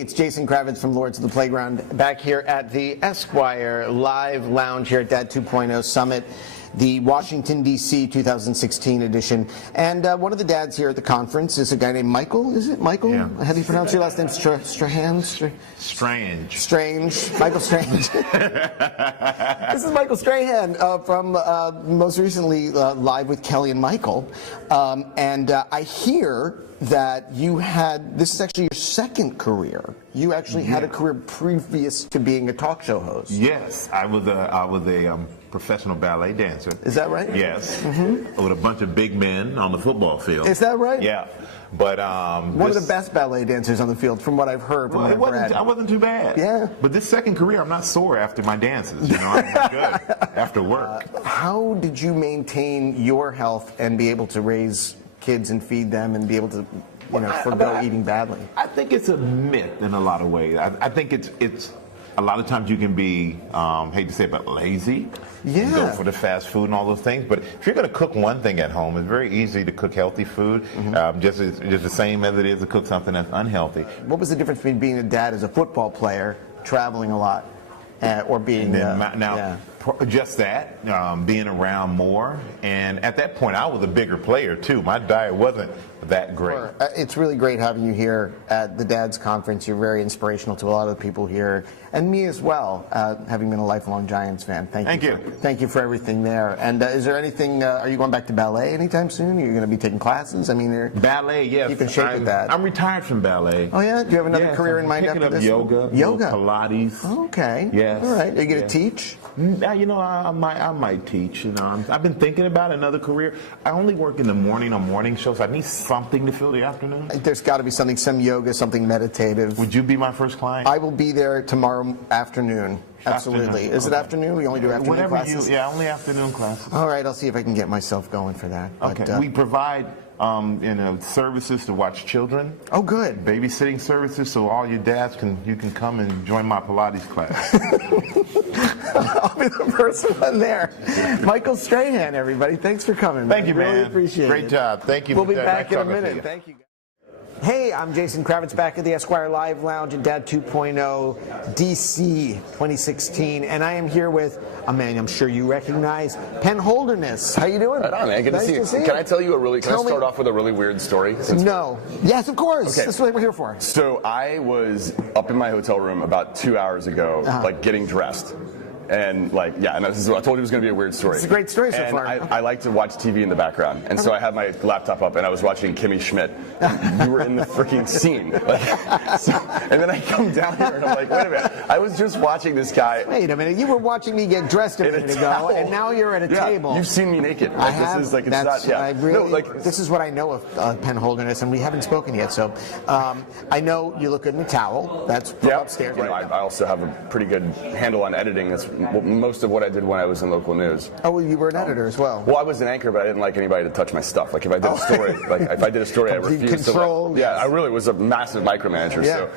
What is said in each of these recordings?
It's Jason Kravitz from Lords of the Playground back here at the Esquire Live Lounge here at Dad2.0Summit, the Washington, D.C. 2016 edition. And one of the dads here at the conference is a guy named Michael. Is it Michael? Yeah. How do you pronounce your last name? Strahan? Strange. Michael Strange. This is Michael Strahan from most recently Live with Kelly and Michael. I hear that you had, this is actually your second career. You actually had a career previous to being a talk show host. Yes, I was a professional ballet dancer. Is that right? Yes, with a bunch of big men on the football field. Is that right? Yeah, but one of the best ballet dancers on the field, from what I've heard. I wasn't too bad. Yeah. But this second career, I'm not sore after my dances. You know, I'm good after work. How did you maintain your health and be able to raise kids and feed them and be able to, forgo eating badly? I think it's a myth in a lot of ways. I think it's a lot of times you can be, hate to say it, but lazy. Yeah. You go for the fast food and all those things. But if you're going to cook one thing at home, it's very easy to cook healthy food, just the same as it is to cook something that's unhealthy. What was the difference between being a dad as a football player, traveling a lot, or being just that, being around more, and at that point I was a bigger player too. My diet wasn't that great. Sure. It's really great having you here at the Dads Conference. You're very inspirational to a lot of the people here, and me as well, having been a lifelong Giants fan. Thank you. Thank you for everything there. And is there anything, are you going back to ballet anytime soon? Are you going to be taking classes? I mean, ballet, yes. Keep in shape with that. I'm retired from ballet. Oh yeah? Do you have another career in mind after this? Yoga, Pilates. Okay. Yes. All right. Are you going to teach? I might teach. I've been thinking about another career. I only work in the morning on morning shows. So I need something to fill the afternoon. There's got to be something, some yoga, something meditative. Would you be my first client? I will be there tomorrow afternoon. Absolutely. Is it afternoon? We only do afternoon classes? Only afternoon classes. All right, I'll see if I can get myself going for that. Okay. But, we provide services to watch children. Oh, good. Babysitting services, so all your dads you can come and join my Pilates class. I'll be the first one there. Michael Strahan, everybody. Thanks for coming. Thank you, man. Really appreciate it. Great job. Thank you. We'll be back in a minute. Thank you. Hey, I'm Jason Kravitz back at the Esquire Live Lounge at Dad 2.0 DC 2016, and I am here with a man I'm sure you recognize, Penn Holderness. How you doing? Right on, man. Good to see you. Can I tell you can I start off with a really weird story? No. Yes, of course. Okay. That's what we're here for. So I was up in my hotel room about 2 hours ago, getting dressed. And and this is what I told you it was going to be a weird story. It's a great story so far. I like to watch TV in the background, and so I had my laptop up and I was watching Kimmy Schmidt. You were in the freaking scene, and then I come down here and I'm like, wait a minute, I was just watching this guy. Wait a minute, you were watching me get dressed a minute ago, and now you're at a table. You've seen me naked. I have. This is it's not. Yeah. This is what I know of Penn Holderness, and we haven't spoken yet. So I know you look good in a towel. That's from upstairs. I also have a pretty good handle on editing. That's most of what I did when I was in local news. Oh, well, you were an editor as well. Well, I was an anchor, but I didn't like anybody to touch my stuff. Like if I did a story, I refused to. I really was a massive micromanager. Yeah.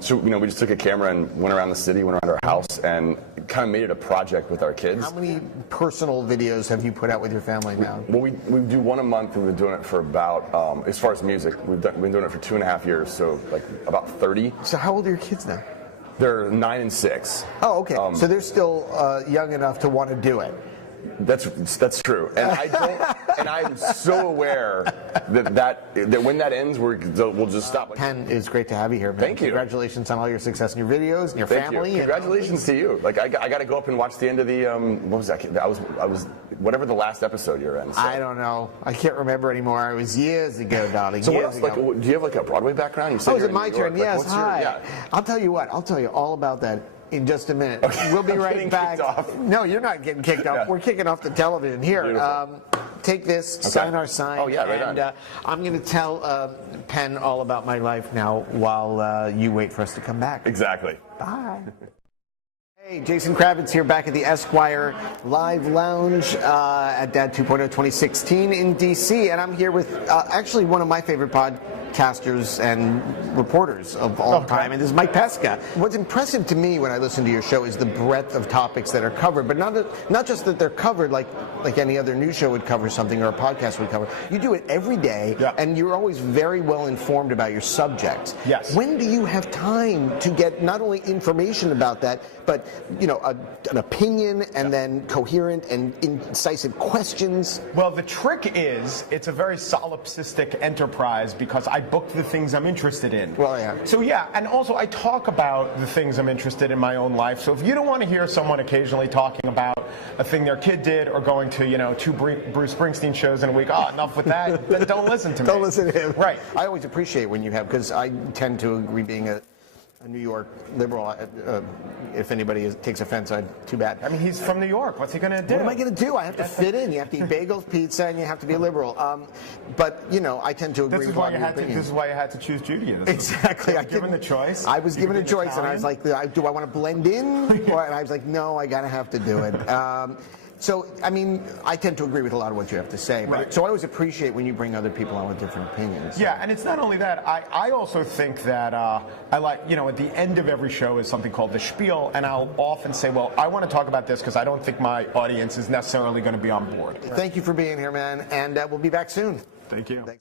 So we just took a camera and went around the city, went around our house, and kind of made it a project with our kids. How many personal videos have you put out with your family now? Well, we do one a month. We've been doing it for about, as far as music, we've been doing it for 2.5 years, so like about 30. So how old are your kids now? They're 9 and 6. Oh, okay. So they're still young enough to want to do it. That's true, and I'm so aware that when that ends, we'll just stop. Penn, it's great to have you here, man. Thank you. Congratulations on all your success in your videos and your family. Congratulations to you. Like I got to go up and watch the end of the what was that? I was whatever the last episode you're in. So. I don't know. I can't remember anymore. It was years ago, darling. So what else? Like, do you have like a Broadway background? You is it my turn? Yes. Hi. I'll tell you what. I'll tell you all about that in just a minute. Okay. We'll be right back. No, you're not getting kicked off. Yeah. We're kicking off the television here. Take this, sign our sign. Oh, yeah, right on. I'm going to tell Penn all about my life now while you wait for us to come back. Exactly. Bye. Hey, Jason Kravitz here back at the Esquire Live Lounge at Dad 2.0 2016 in D.C. And I'm here with actually one of my favorite podcasters and reporters of all time, and this is Mike Pesca. What's impressive to me when I listen to your show is the breadth of topics that are covered, but not just that they're covered like any other news show would cover something or a podcast would cover. You do it every day, and you're always very well informed about your subjects. Yes. When do you have time to get not only information about that, but an opinion and then coherent and incisive questions? Well, the trick is it's a very solipsistic enterprise because I book the things I'm interested in. Well, yeah. So yeah, and also I talk about the things I'm interested in my own life. So if you don't want to hear someone occasionally talking about a thing their kid did or going to, 2 Bruce Springsteen shows in a week, enough with that, then don't listen to me. Don't listen to him. Right. I always appreciate when you have, because I tend to agree, being a New York liberal. If anybody takes offense, too bad. I mean, he's from New York. What's he going to do? What am I going to do? I have to fit in. You have to eat bagels, pizza, and you have to be a liberal. But I tend to agree with a lot of your opinions. This is why you had to choose Judaism. Exactly. I was given the choice. I was given a choice, and I was like, do I want to blend in? And I was like, no, I got to have to do it. So, I mean, I tend to agree with a lot of what you have to say. Right. So I always appreciate when you bring other people on with different opinions. Yeah, and it's not only that. I also think that I like, at the end of every show is something called the spiel, and I'll often say, well, I want to talk about this because I don't think my audience is necessarily going to be on board. Thank you for being here, man, and we'll be back soon. Thank you. Thanks.